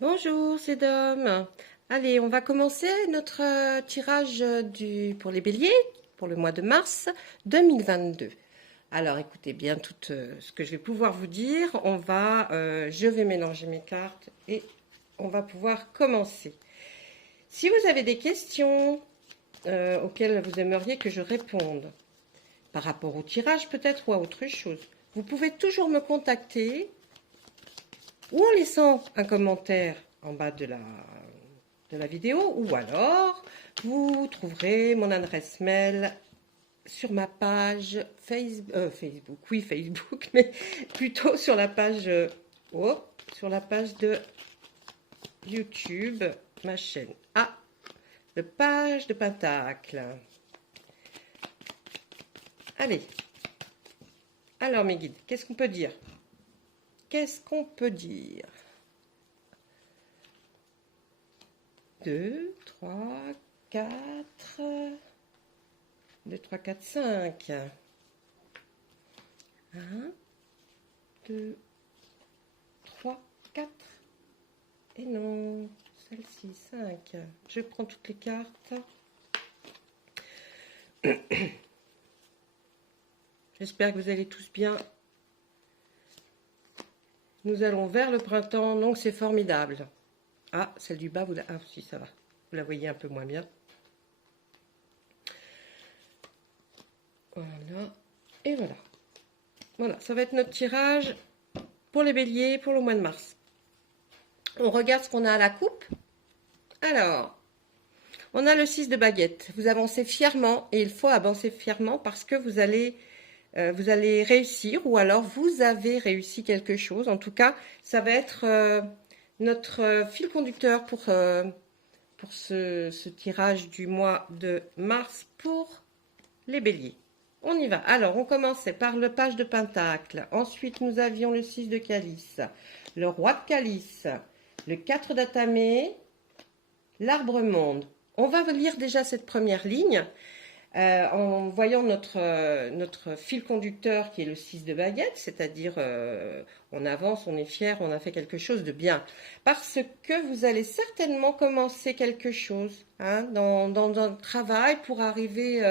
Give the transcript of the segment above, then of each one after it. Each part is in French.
Bonjour, c'est Dom. Allez, on va commencer notre tirage pour les béliers pour le mois de mars 2022. Alors, écoutez bien tout ce que je vais pouvoir vous dire. Je vais mélanger mes cartes et on va pouvoir commencer. Si vous avez des questions auxquelles vous aimeriez que je réponde, par rapport au tirage peut-être ou à autre chose, vous pouvez toujours me contacter ou en laissant un commentaire en bas de la vidéo, ou alors vous trouverez mon adresse mail sur ma page Facebook, oui Facebook, mais plutôt sur la page, sur la page de YouTube, ma chaîne. Ah, le page de Pentacle. Allez, alors mes guides, qu'est-ce qu'on peut dire? Qu'est-ce qu'on peut dire? 2, 3, 4, 2, 3, 4, 5. 1, 2, 3, 4. Et non, celle-ci, 5. Je prends toutes les cartes. J'espère que vous allez tous bien. Nous allons vers le printemps, donc c'est formidable. Ah, celle du bas, ah si, ça va. Vous la voyez un peu moins bien. Voilà. Et voilà. Voilà, ça va être notre tirage pour les béliers pour le mois de mars. On regarde ce qu'on a à la coupe. Alors, on a le 6 de baguette. Vous avancez fièrement, et il faut avancer fièrement parce que vous allez réussir, ou alors vous avez réussi quelque chose. En tout cas, ça va être notre fil conducteur pour ce tirage du mois de mars pour les béliers. On y va. Alors, on commençait par le page de Pentacle. Ensuite, nous avions le 6 de calice, le roi de calice, le 4 d'atamé, l'arbre monde. On va lire déjà cette première ligne. En voyant notre fil conducteur qui est le 6 de baguette, c'est-à-dire on avance, on est fier, on a fait quelque chose de bien. Parce que vous allez certainement commencer quelque chose dans un travail pour arriver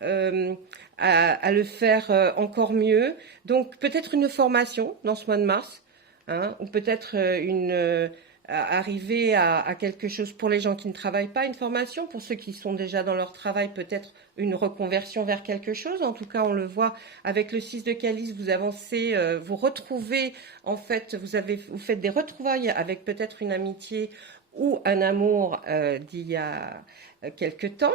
à le faire encore mieux. Donc peut-être une formation dans ce mois de mars, ou peut-être arriver à quelque chose pour les gens qui ne travaillent pas, une formation, pour ceux qui sont déjà dans leur travail, peut-être une reconversion vers quelque chose. En tout cas, on le voit avec le 6 de calice, vous avancez, vous retrouvez, en fait, vous faites des retrouvailles avec peut-être une amitié ou un amour d'il y a quelque temps.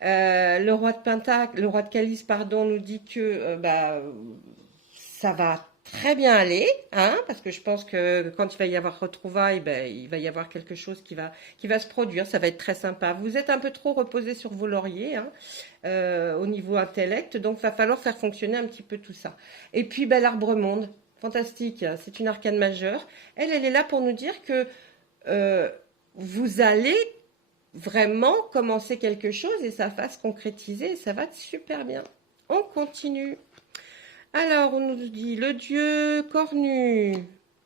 Le roi de Pentacle, le roi de calice, pardon, nous dit que ça va très bien aller, parce que je pense que quand il va y avoir retrouvailles, il va y avoir quelque chose qui va se produire, ça va être très sympa. Vous êtes un peu trop reposé sur vos lauriers au niveau intellect, donc il va falloir faire fonctionner un petit peu tout ça. Et puis l'arbre monde, fantastique, c'est une arcane majeure. Elle est là pour nous dire que vous allez vraiment commencer quelque chose et ça va se concrétiser et ça va être super bien. On continue. Alors, on nous dit le dieu cornu,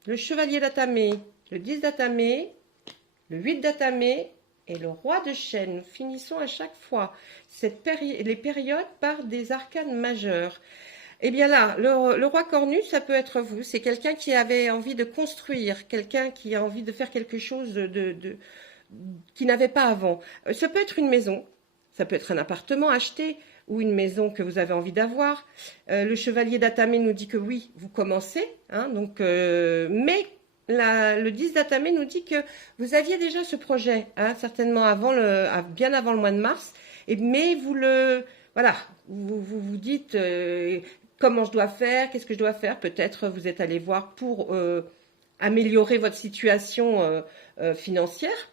le chevalier d'atamé, le 10 d'atamé, le 8 d'atamé et le roi de chêne. Nous finissons à chaque fois les périodes par des arcanes majeures. Eh bien là, le roi cornu, ça peut être vous. C'est quelqu'un qui avait envie de construire, quelqu'un qui a envie de faire quelque chose qui n'avait pas avant. Ça peut être une maison, ça peut être un appartement acheté, ou une maison que vous avez envie d'avoir. Le chevalier d'Atamé nous dit que oui, vous commencez, mais le 10 d'Atamé nous dit que vous aviez déjà ce projet, certainement bien avant le mois de mars, mais vous dites comment je dois faire, qu'est-ce que je dois faire. Peut-être vous êtes allé voir pour améliorer votre situation financière.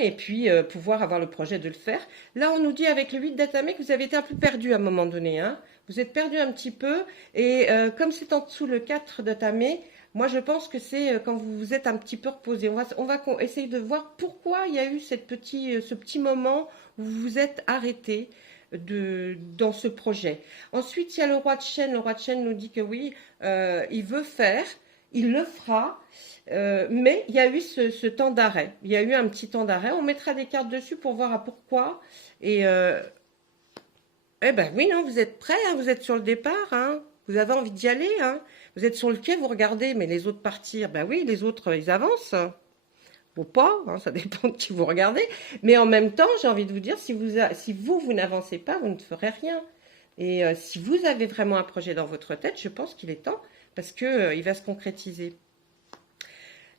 Et puis pouvoir avoir le projet de le faire. Là, on nous dit avec le 8 d'Atamé que vous avez été un peu perdu à un moment donné. Vous êtes perdu un petit peu. Et comme c'est en dessous le 4 d'Atamé, moi je pense que c'est quand vous vous êtes un petit peu reposé. On va essayer de voir pourquoi il y a eu ce petit moment où vous vous êtes arrêté dans ce projet. Ensuite, il y a le roi de chêne. Le roi de chêne nous dit que oui, il veut faire. il le fera. Mais il y a eu ce temps d'arrêt. Il y a eu un petit temps d'arrêt. On mettra des cartes dessus pour voir à pourquoi. Et eh ben oui, non, vous êtes prêts, hein, vous êtes sur le départ, hein, vous avez envie d'y aller, hein. Vous êtes sur le quai, vous regardez, mais les autres partir, ben oui, les autres, ils avancent. Ou pas, hein, ça dépend de qui vous regardez. Mais en même temps, j'ai envie de vous dire, si vous n'avancez pas, vous ne ferez rien. Et si vous avez vraiment un projet dans votre tête, je pense qu'il est temps, parce que il va se concrétiser.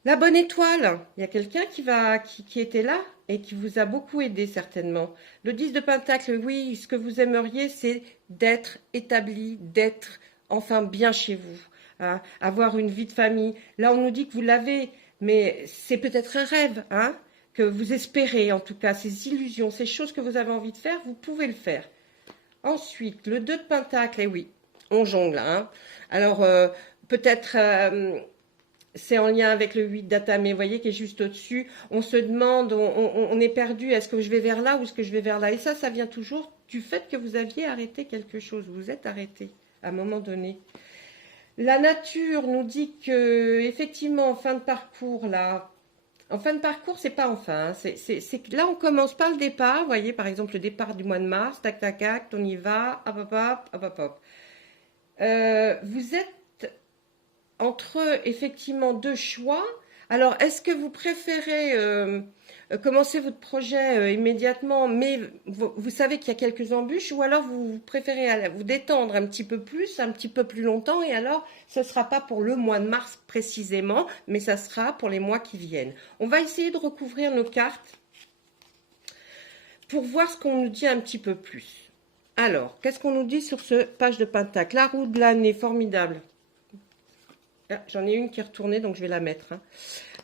La bonne étoile, il y a quelqu'un qui était là et qui vous a beaucoup aidé certainement. Le 10 de Pentacle, oui, ce que vous aimeriez, c'est d'être établi, d'être enfin bien chez vous, hein, avoir une vie de famille. Là, on nous dit que vous l'avez, mais c'est peut-être un rêve, hein, que vous espérez en tout cas, ces illusions, ces choses que vous avez envie de faire, vous pouvez le faire. Ensuite, le 2 de Pentacle, et oui, on jongle, hein. Alors, peut-être c'est en lien avec le 8 d'Atame, vous voyez, qui est juste au-dessus. On se demande, on est perdu, est-ce que je vais vers là ou est-ce que je vais vers là? Et ça vient toujours du fait que vous aviez arrêté quelque chose, vous vous êtes arrêté à un moment donné. La nature nous dit que, effectivement, en fin de parcours, là, en fin de parcours, c'est pas en fin, hein, c'est que là, on commence par le départ, vous voyez, par exemple, le départ du mois de mars, tac, tac, tac, on y va, hop, hop, hop, hop, hop, hop. Vous êtes entre effectivement deux choix. Alors, est-ce que vous préférez commencer votre projet immédiatement, mais vous savez qu'il y a quelques embûches, ou alors vous préférez vous détendre un petit peu plus, un petit peu plus longtemps, et alors ce ne sera pas pour le mois de mars précisément, mais ça sera pour les mois qui viennent. On va essayer de recouvrir nos cartes pour voir ce qu'on nous dit un petit peu plus. Alors, qu'est-ce qu'on nous dit sur ce page de Pentacle? La roue de l'année, formidable. Ah, j'en ai une qui est retournée, donc je vais la mettre. Hein.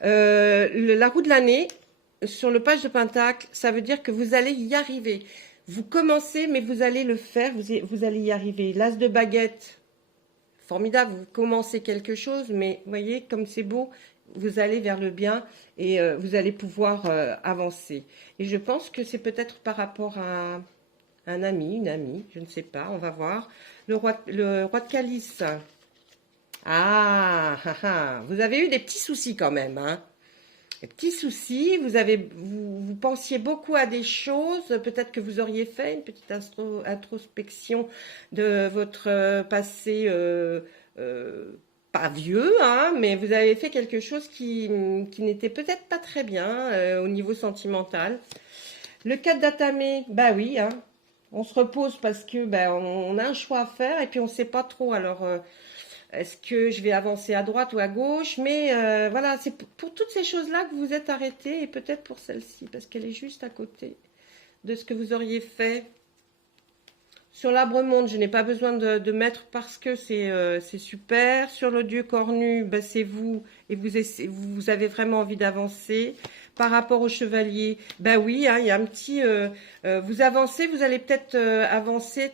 La roue de l'année, sur le page de Pentacle, ça veut dire que vous allez y arriver. Vous commencez, mais vous allez le faire, vous allez y arriver. L'as de baguette, formidable, vous commencez quelque chose, mais vous voyez, comme c'est beau, vous allez vers le bien et vous allez pouvoir avancer. Et je pense que c'est peut-être par rapport à un ami, une amie, je ne sais pas, on va voir. Le roi de calice. Vous avez eu des petits soucis quand même, hein. Des petits soucis, vous pensiez beaucoup à des choses, peut-être que vous auriez fait une petite introspection de votre passé, pas vieux, hein, mais vous avez fait quelque chose qui n'était peut-être pas très bien au niveau sentimental. Le 4 d'Atame, bah oui, hein, on se repose parce que on a un choix à faire et puis on ne sait pas trop, alors... est-ce que je vais avancer à droite ou à gauche? Mais voilà, c'est pour toutes ces choses-là que vous êtes arrêté et peut-être pour celle-ci, parce qu'elle est juste à côté de ce que vous auriez fait. Sur l'arbre-monde, je n'ai pas besoin de mettre parce que c'est super. Sur le dieu cornu, ben, c'est vous et vous avez vraiment envie d'avancer. Par rapport au chevalier, ben oui, hein, il y a un petit... vous avancez, vous allez peut-être avancer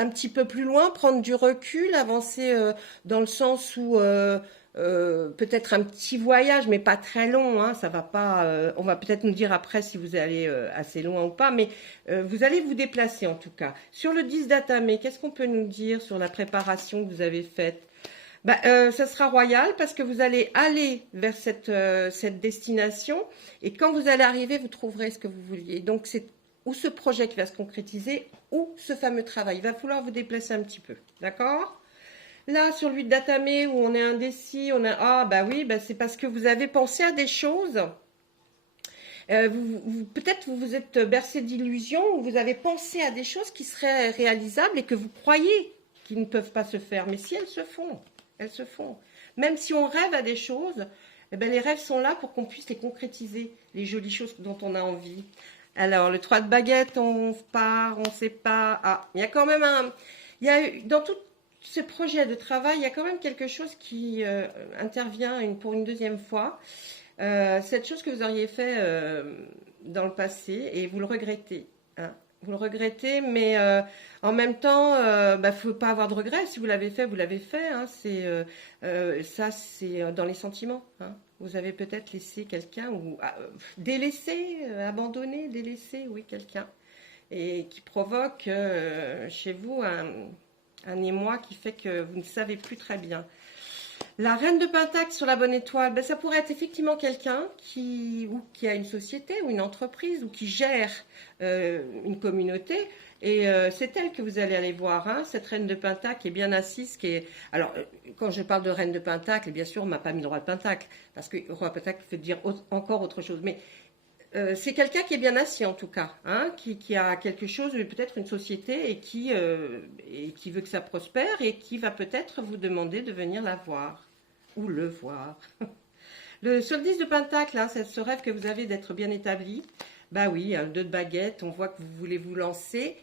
un petit peu plus loin, prendre du recul, avancer dans le sens où peut-être un petit voyage, mais pas très long. Hein, ça va pas. On va peut-être nous dire après si vous allez assez loin ou pas, mais vous allez vous déplacer en tout cas. Sur le 10 d'Atame, qu'est-ce qu'on peut nous dire sur la préparation que vous avez faite? Ça sera royal parce que vous allez aller vers cette destination et quand vous allez arriver, vous trouverez ce que vous vouliez. Donc c'est ou ce projet qui va se concrétiser, ou ce fameux travail. Il va falloir vous déplacer un petit peu, d'accord? Là, sur le 8 d'Atame, où on est indécis, Ah, bah oui, c'est parce que vous avez pensé à des choses. Peut-être vous vous êtes bercé d'illusions, ou vous avez pensé à des choses qui seraient réalisables et que vous croyez qu'ils ne peuvent pas se faire. Mais si elles se font, elles se font. Même si on rêve à des choses, les rêves sont là pour qu'on puisse les concrétiser, les jolies choses dont on a envie. Alors, le 3 de baguette, on part, on ne sait pas. Ah, il y a quand même dans tous ces projets de travail, il y a quand même quelque chose qui intervient pour une deuxième fois. Cette chose que vous auriez fait dans le passé et vous le regrettez. Hein. Vous le regrettez, mais en même temps, il ne faut pas avoir de regrets. Si vous l'avez fait, vous l'avez fait. Hein. Ça, c'est dans les sentiments. Hein. Vous avez peut-être laissé quelqu'un ou délaissé, abandonné, délaissé, oui, quelqu'un. Et qui provoque chez vous un émoi qui fait que vous ne savez plus très bien. La reine de Pentacle sur la bonne étoile, ben, ça pourrait être effectivement quelqu'un qui a une société ou une entreprise ou qui gère une communauté. Et c'est elle que vous allez aller voir, hein, cette reine de Pentacle qui est bien assise. Alors, quand je parle de reine de Pentacle, bien sûr, on m'a pas mis le roi de Pentacle, parce que le roi de Pentacle veut dire encore autre chose. Mais c'est quelqu'un qui est bien assis en tout cas, hein, qui a quelque chose, peut-être une société et qui veut que ça prospère et qui va peut-être vous demander de venir la voir ou le voir. Sur le 10 de Pentacle, hein, c'est ce rêve que vous avez d'être bien établi. Bah oui, un 2 de baguette, on voit que vous voulez vous lancer,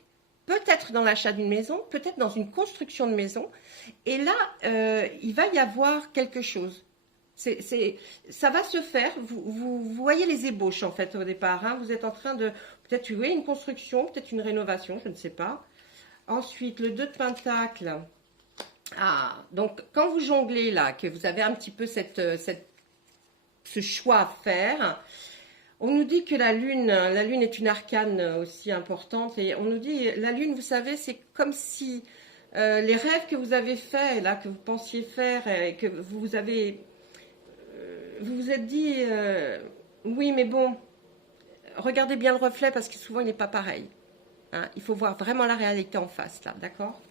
peut-être dans l'achat d'une maison, peut-être dans une construction de maison. Et là, il va y avoir quelque chose. Ça va se faire. Vous voyez les ébauches en fait au départ. Hein. Vous êtes en train de peut-être une construction, peut-être une rénovation, je ne sais pas. Ensuite, le 2 de Pentacle. Ah, donc quand vous jonglez là, que vous avez un petit peu ce choix à faire, on nous dit que la lune est une arcane aussi importante. Et on nous dit, la lune, vous savez, c'est comme si les rêves que vous avez faits, là, que vous pensiez faire, et que vous vous êtes dit, oui, mais bon, regardez bien le reflet parce que souvent il n'est pas pareil. Hein. Il faut voir vraiment la réalité en face, là, d'accord?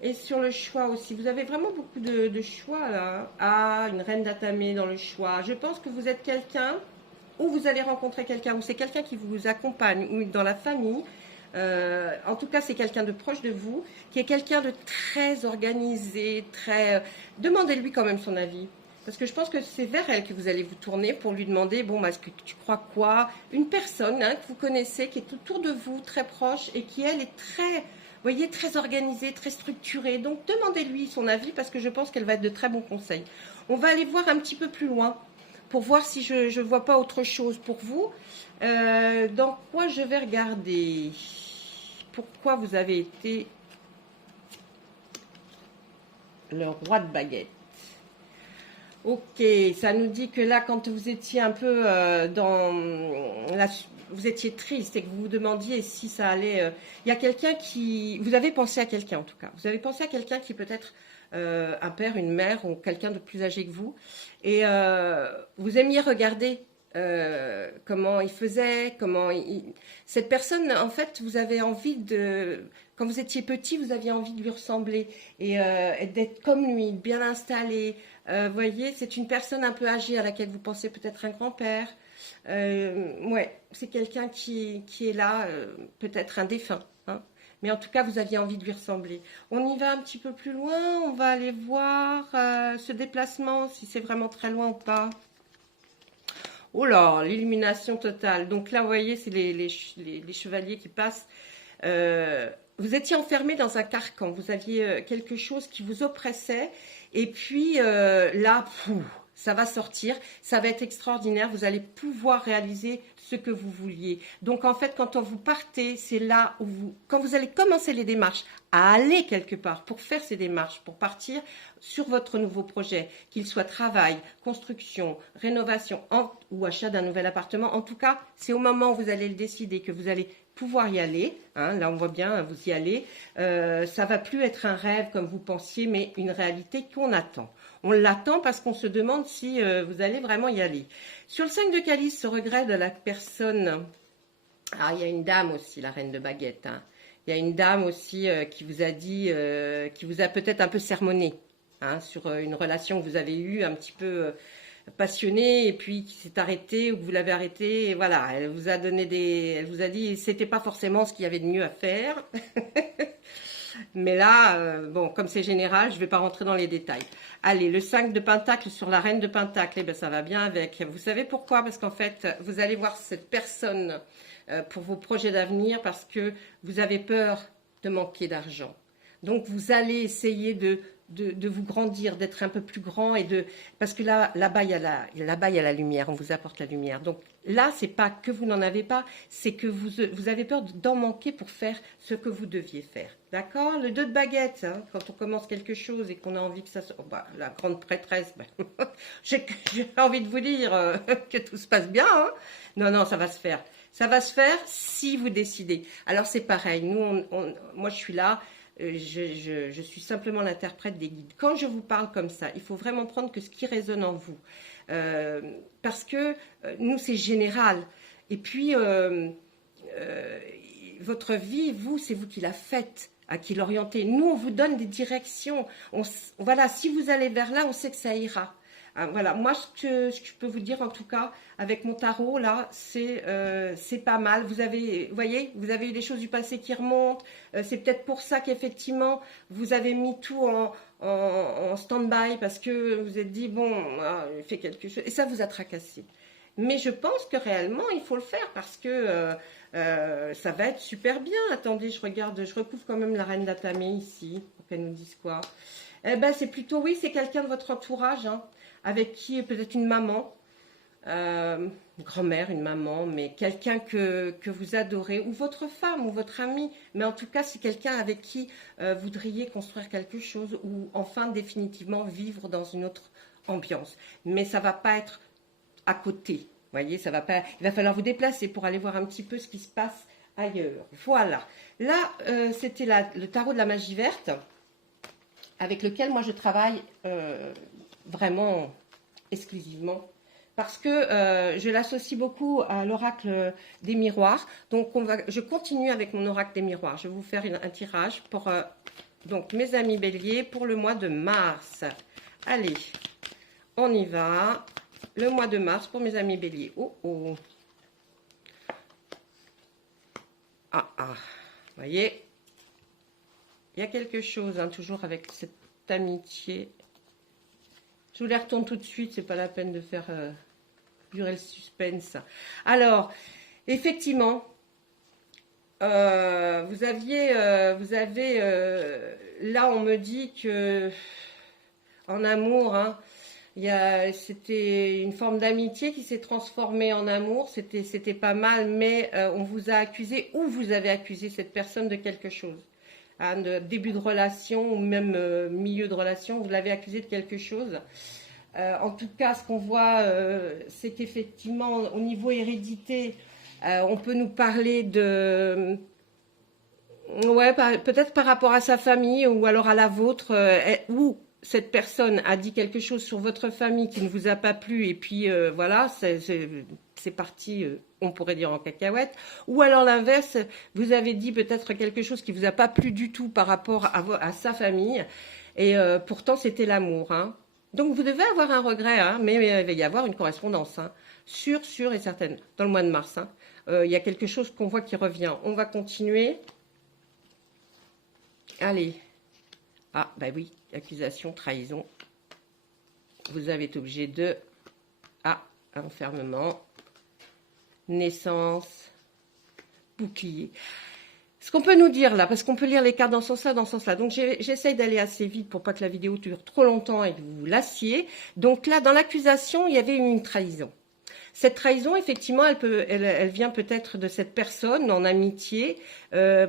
Et sur le choix aussi, vous avez vraiment beaucoup de choix, là. Ah, une reine d'atamé dans le choix. Je pense que vous êtes quelqu'un, ou vous allez rencontrer quelqu'un, ou c'est quelqu'un qui vous accompagne, ou dans la famille. En tout cas, c'est quelqu'un de proche de vous, qui est quelqu'un de très organisé, très... Demandez-lui quand même son avis. Parce que je pense que c'est vers elle que vous allez vous tourner pour lui demander, bon, bah, est-ce que tu crois quoi? Une personne, hein, que vous connaissez, qui est autour de vous, très proche, et qui, elle, est très, vous voyez, très organisée, très structurée. Donc, demandez-lui son avis, parce que je pense qu'elle va être de très bons conseils. On va aller voir un petit peu plus loin, pour voir si je ne vois pas autre chose pour vous. Dans quoi je vais regarder? Pourquoi vous avez été le roi de baguette? Ok, ça nous dit que là, quand vous étiez un peu vous étiez triste et que vous vous demandiez si ça allait... Il y a quelqu'un qui... Vous avez pensé à quelqu'un en tout cas. Vous avez pensé à quelqu'un qui peut être un père, une mère ou quelqu'un de plus âgé que vous. Et vous aimiez regarder comment il faisait, cette personne, en fait, vous avez envie de... Quand vous étiez petit, vous aviez envie de lui ressembler et d'être comme lui, bien installé. Vous voyez, c'est une personne un peu âgée à laquelle vous pensez peut-être un grand-père. Ouais, c'est quelqu'un qui est là, peut-être un défunt. Hein. Mais en tout cas, vous aviez envie de lui ressembler. On y va un petit peu plus loin. On va aller voir ce déplacement, si c'est vraiment très loin ou pas. Oh là, l'illumination totale. Donc là, vous voyez, c'est les chevaliers qui passent. Vous étiez enfermé dans un carcan. Vous aviez quelque chose qui vous oppressait. Et puis là, ça va sortir. Ça va être extraordinaire. Vous allez pouvoir réaliser ce que vous vouliez. Donc en fait, quand vous partez, c'est là où quand vous allez commencer les démarches, à aller quelque part pour faire ces démarches, pour partir sur votre nouveau projet, qu'il soit travail, construction, rénovation ou achat d'un nouvel appartement. En tout cas, c'est au moment où vous allez le décider que vous allez pouvoir y aller. Hein, là, on voit bien, vous y allez. Ça va plus être un rêve comme vous pensiez, mais une réalité qu'on attend. On l'attend parce qu'on se demande si vous allez vraiment y aller. Sur le 5 de calice, ce regret de la personne... Ah, il y a une dame aussi, la reine de baguette. Hein. Il y a une dame aussi qui vous a dit, qui vous a peut-être un peu sermonné hein, sur une relation que vous avez eue un petit peu passionnée et puis qui s'est arrêtée ou que vous l'avez arrêtée. Et voilà, elle vous a donné elle vous a dit, c'était pas forcément ce qu'il y avait de mieux à faire. Mais là, bon, comme c'est général, je ne vais pas rentrer dans les détails. Allez, le 5 de Pentacle sur la reine de Pentacle, eh bien, ça va bien avec. Vous savez pourquoi? Parce qu'en fait, vous allez voir cette personne pour vos projets d'avenir parce que vous avez peur de manquer d'argent. Donc, vous allez essayer de vous grandir, d'être un peu plus grand parce que là-bas, il y a la lumière, on vous apporte la lumière. Donc là, c'est pas que vous n'en avez pas, c'est que vous avez peur d'en manquer pour faire ce que vous deviez faire. D'accord? Le 2 de baguette, hein, quand on commence quelque chose et qu'on a envie que ça soit... la grande prêtresse, j'ai envie de vous dire que tout se passe bien. Hein. Non, ça va se faire. Ça va se faire si vous décidez. Alors c'est pareil, moi je suis là. je suis simplement l'interprète des guides. Quand je vous parle comme ça, il faut vraiment prendre que ce qui résonne en vous. Parce que nous, c'est général. Et puis, votre vie, vous, c'est vous qui la faites, à qui l'orientez. Nous, on vous donne des directions. Voilà, si vous allez vers là, on sait que ça ira. Voilà, moi, ce que je peux vous dire, en tout cas, avec mon tarot, là, c'est pas mal. Vous voyez, vous avez eu des choses du passé qui remontent. C'est peut-être pour ça qu'effectivement, vous avez mis tout en stand-by parce que vous vous êtes dit, bon, il fait quelque chose. Et ça vous a tracassé. Mais je pense que réellement, il faut le faire parce que ça va être super bien. Attendez, je regarde, je recouvre quand même la reine d'Atamé ici, pour qu'elle nous dise quoi. Eh ben, c'est plutôt, oui, c'est quelqu'un de votre entourage, hein, avec qui peut-être une maman, une grand-mère, une maman, mais quelqu'un que vous adorez, ou votre femme, ou votre ami. Mais en tout cas, c'est quelqu'un avec qui vous voudriez construire quelque chose, ou enfin définitivement vivre dans une autre ambiance. Mais ça ne va pas être à côté. Vous voyez, ça va pas. Il va falloir vous déplacer pour aller voir un petit peu ce qui se passe ailleurs. Voilà. Là, c'était le tarot de la magie verte, avec lequel moi je travaille vraiment exclusivement, parce que je l'associe beaucoup à l'oracle des miroirs. Donc, je continue avec mon oracle des miroirs. Je vais vous faire un tirage pour donc mes amis béliers pour le mois de mars. Allez, on y va. Le mois de mars pour mes amis béliers. Oh, oh. Ah, ah. Vous voyez, il y a quelque chose, hein, toujours avec cette amitié. Je vous les retourne tout de suite, c'est pas la peine de faire durer le suspense. Alors, effectivement, vous avez, là on me dit que en amour, hein, c'était une forme d'amitié qui s'est transformée en amour, c'était pas mal, mais on vous a accusé, ou vous avez accusé cette personne de quelque chose. Hein, de début de relation, ou même milieu de relation, vous l'avez accusé de quelque chose. En tout cas, ce qu'on voit, c'est qu'effectivement, au niveau hérédité, on peut nous parler de... Ouais, peut-être par rapport à sa famille, ou alors à la vôtre, ou cette personne a dit quelque chose sur votre famille qui ne vous a pas plu, et puis voilà, c'est parti, on pourrait dire en cacahuète. Ou alors l'inverse, vous avez dit peut-être quelque chose qui ne vous a pas plu du tout par rapport à sa famille, et pourtant c'était l'amour. Hein. Donc vous devez avoir un regret, hein, mais il va y avoir une correspondance, hein, sûre et certaine, dans le mois de mars. Hein. Il y a quelque chose qu'on voit qui revient. On va continuer. Allez. Ah, bah oui. Accusation, trahison. Vous avez été obligé de... Ah, enfermement. Naissance. Bouclier. Ce qu'on peut nous dire là, parce qu'on peut lire les cartes dans ce sens-là, dans ce sens-là. Donc j'essaye d'aller assez vite pour pas que la vidéo dure trop longtemps et que vous lassiez. Donc là, dans l'accusation, il y avait une trahison. Cette trahison, effectivement, elle vient peut-être de cette personne en amitié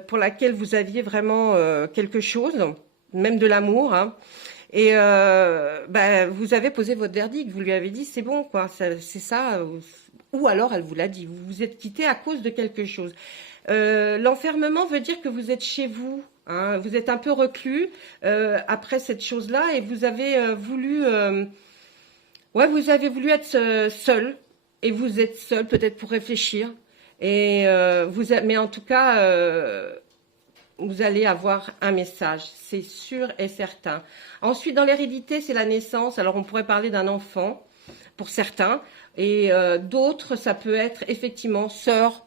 pour laquelle vous aviez vraiment quelque chose, même de l'amour. Hein. Et vous avez posé votre verdict, vous lui avez dit c'est bon, quoi, c'est ça. Ou alors elle vous l'a dit, vous vous êtes quitté à cause de quelque chose. L'enfermement veut dire que vous êtes chez vous. Hein, vous êtes un peu reclus après cette chose-là et vous avez voulu être seul. Et vous êtes seul peut-être pour réfléchir. Et mais en tout cas, vous allez avoir un message, c'est sûr et certain. Ensuite, dans l'hérédité, c'est la naissance. Alors, on pourrait parler d'un enfant pour certains. Et d'autres, ça peut être effectivement sœur,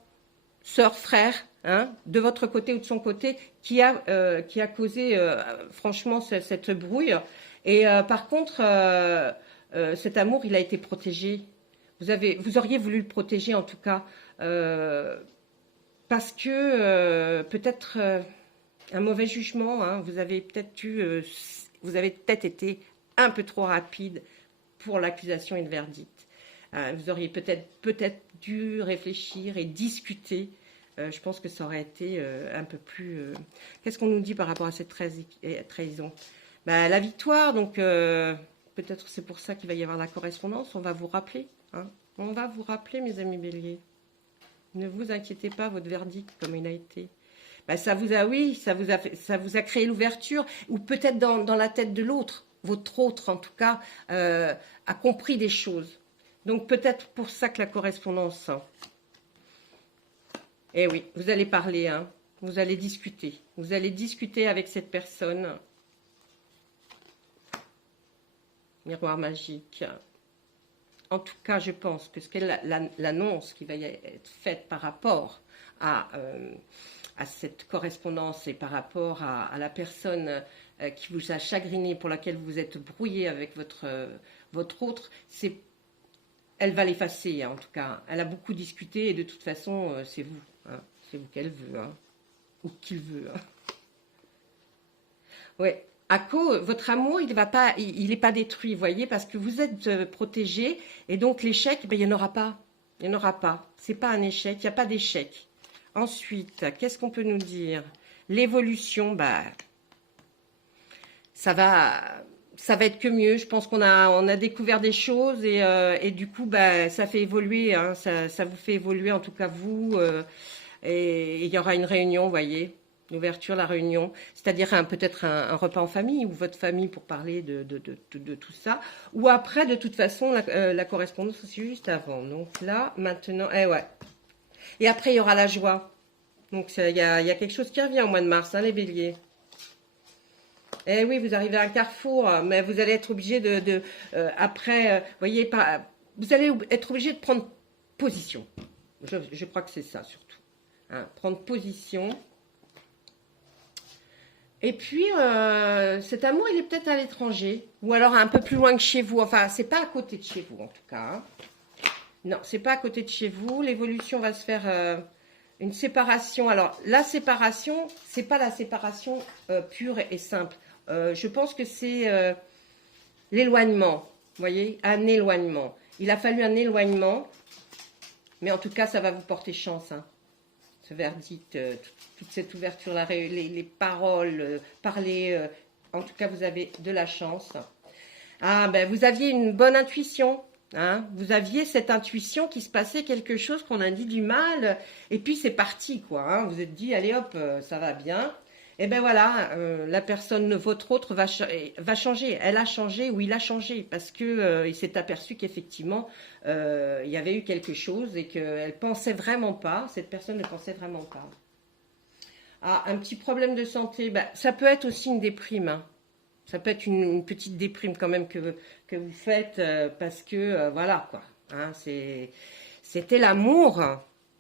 frère, hein, de votre côté ou de son côté, qui a causé franchement cette brouille. Et par contre, cet amour, il a été protégé. Vous auriez voulu le protéger en tout cas, parce que peut-être un mauvais jugement, hein, vous avez peut-être été un peu trop rapide pour l'accusation et le verdict. Vous auriez peut-être dû réfléchir et discuter. Je pense que ça aurait été un peu plus... Qu'est-ce qu'on nous dit par rapport à cette trahison? La victoire, donc peut-être c'est pour ça qu'il va y avoir la correspondance. On va vous rappeler. Hein. On va vous rappeler, mes amis béliers. Ne vous inquiétez pas, votre verdict, comme il a été. Ben, ça vous a, oui, ça vous a créé l'ouverture, ou peut-être dans la tête de l'autre, votre autre en tout cas, a compris des choses. Donc peut-être pour ça que la correspondance. Eh oui, vous allez parler, hein, vous allez discuter. Vous allez discuter avec cette personne. Miroir magique. En tout cas, je pense que l'annonce qui va être faite par rapport à cette correspondance et par rapport à la personne qui vous a chagriné, pour laquelle vous êtes brouillé avec votre autre, elle va l'effacer, hein, en tout cas. Elle a beaucoup discuté et de toute façon, c'est vous. Hein, c'est vous qu'elle veut, hein, ou qu'il veut. Hein. Ouais. Akko, votre amour, il n'est pas détruit, vous voyez, parce que vous êtes protégé, et donc l'échec, ben, il n'y en aura pas. Il n'y en aura pas. C'est pas un échec, il n'y a pas d'échec. Ensuite, qu'est-ce qu'on peut nous dire? L'évolution, bah, ça va être que mieux. Je pense qu'on a découvert des choses, et du coup, bah, ça fait évoluer, hein, ça vous fait évoluer, en tout cas vous, et il y aura une réunion, vous voyez. L'ouverture, la réunion, c'est-à-dire peut-être un repas en famille ou votre famille pour parler de tout ça. Ou après, de toute façon, la correspondance, c'est juste avant. Donc là, maintenant, ouais. Et après, il y aura la joie. Donc il y a quelque chose qui revient au mois de mars, hein, les béliers. Eh oui, vous arrivez à un carrefour, mais vous allez être obligé après, vous voyez, vous allez être obligé de prendre position. Je crois que c'est ça surtout. Hein, prendre position. Et puis, cet amour, il est peut-être à l'étranger, ou alors un peu plus loin que chez vous. Enfin, c'est pas à côté de chez vous, en tout cas. Hein. Non, c'est pas à côté de chez vous. L'évolution va se faire une séparation. Alors, la séparation, c'est pas la séparation pure et simple. Je pense que c'est l'éloignement. Vous voyez, un éloignement. Il a fallu un éloignement, mais en tout cas, ça va vous porter chance. Hein. Ce verdict, toute cette ouverture-là, les paroles, parler, en tout cas, vous avez de la chance. Ah, ben, vous aviez une bonne intuition, hein, vous aviez cette intuition qu'il se passait quelque chose, qu'on a dit du mal, et puis c'est parti, quoi, hein, vous êtes dit, allez hop, ça va bien. Et ben voilà, la personne, votre autre, va changer. Elle a changé ou il a changé parce que il s'est aperçu qu'effectivement il y avait eu quelque chose et qu'elle pensait vraiment pas. Cette personne ne pensait vraiment pas. Ah, un petit problème de santé, ben, ça peut être aussi une déprime. Hein. Ça peut être une petite déprime quand même que vous faites parce que voilà quoi. Hein, c'était l'amour.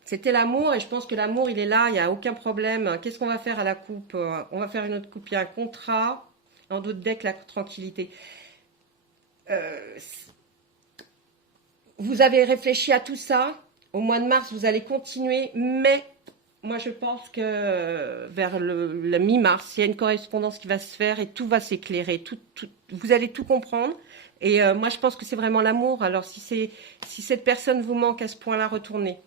C'était l'amour et je pense que l'amour, il est là, il n'y a aucun problème. Qu'est-ce qu'on va faire à la coupe? On va faire une autre coupe. Il y a un contrat, en d'autres decks, la tranquillité. Vous avez réfléchi à tout ça. Au mois de mars, vous allez continuer, mais moi, je pense que vers la mi-mars, il y a une correspondance qui va se faire et tout va s'éclairer. Vous allez tout comprendre. Et moi, je pense que c'est vraiment l'amour. Alors, si cette personne vous manque à ce point-là, retournez.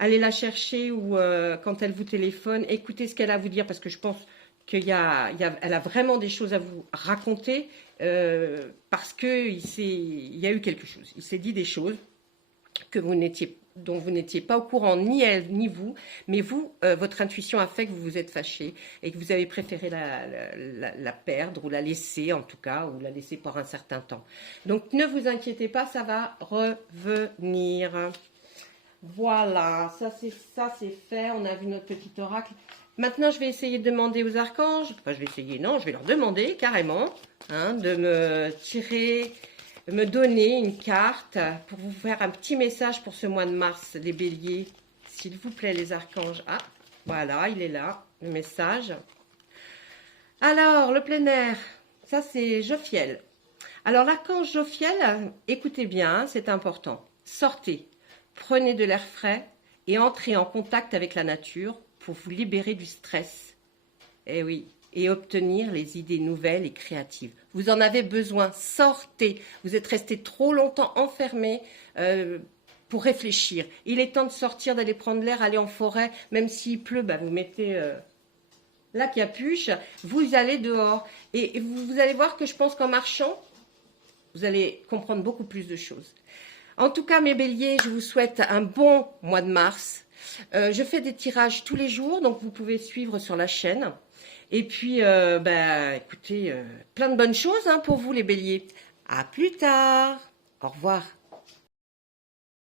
Allez la chercher ou quand elle vous téléphone, écoutez ce qu'elle a à vous dire parce que je pense qu'elle a vraiment des choses à vous raconter parce qu'il y a eu quelque chose. Il s'est dit des choses dont vous n'étiez pas au courant, ni elle ni vous, mais vous, votre intuition a fait que vous vous êtes fâché et que vous avez préféré la perdre ou la laisser en tout cas, ou la laisser pour un certain temps. Donc ne vous inquiétez pas, ça va revenir. Voilà, ça c'est fait, on a vu notre petit oracle. Maintenant, je vais essayer de demander aux archanges, enfin je vais essayer, non, je vais leur demander carrément hein, de me donner une carte pour vous faire un petit message pour ce mois de mars, les béliers. S'il vous plaît, les archanges. Ah, voilà, il est là, le message. Alors, le plein air, ça c'est Jophiel. Alors, l'archange Jophiel, écoutez bien, c'est important, sortez. Prenez de l'air frais et entrez en contact avec la nature pour vous libérer du stress. Eh oui, et obtenir les idées nouvelles et créatives. Vous en avez besoin, sortez. Vous êtes resté trop longtemps enfermé pour réfléchir. Il est temps de sortir, d'aller prendre l'air, aller en forêt. Même s'il pleut, bah, vous mettez la capuche, vous allez dehors. Et vous allez voir que je pense qu'en marchant, vous allez comprendre beaucoup plus de choses. En tout cas, mes béliers, je vous souhaite un bon mois de mars. Je fais des tirages tous les jours, donc vous pouvez suivre sur la chaîne. Et puis, écoutez, plein de bonnes choses hein, pour vous les béliers. À plus tard. Au revoir.